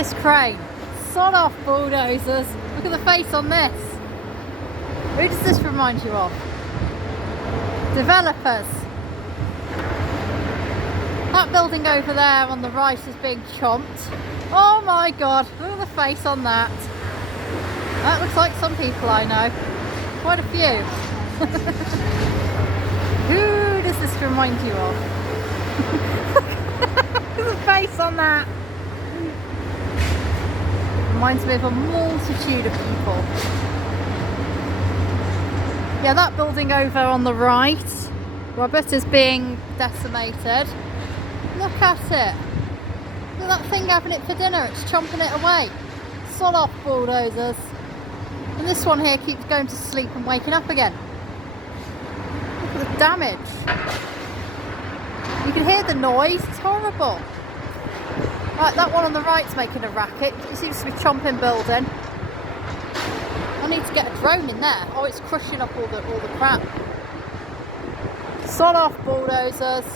this crane. Sod off, bulldozers. Look at the face on this. Who does this remind you of? Developers. That building over there on the right is being chomped. Oh my god, look at the face on that. That looks like some people I know. Quite a few. Who does this remind you of? Look at the face on that. Reminds me of a multitude of people. Yeah, that building over on the right, Robert, is being decimated. Look at it. Look at that thing having it for dinner. It's chomping it away. Sod off, bulldozers. And this one here keeps going to sleep and waking up again. Look at the damage. You can hear the noise. It's horrible. Right, that one on the right's making a racket. It seems to be chomping building. I need to get a drone in there. Oh, it's crushing up all the crap. Sod off, bulldozers.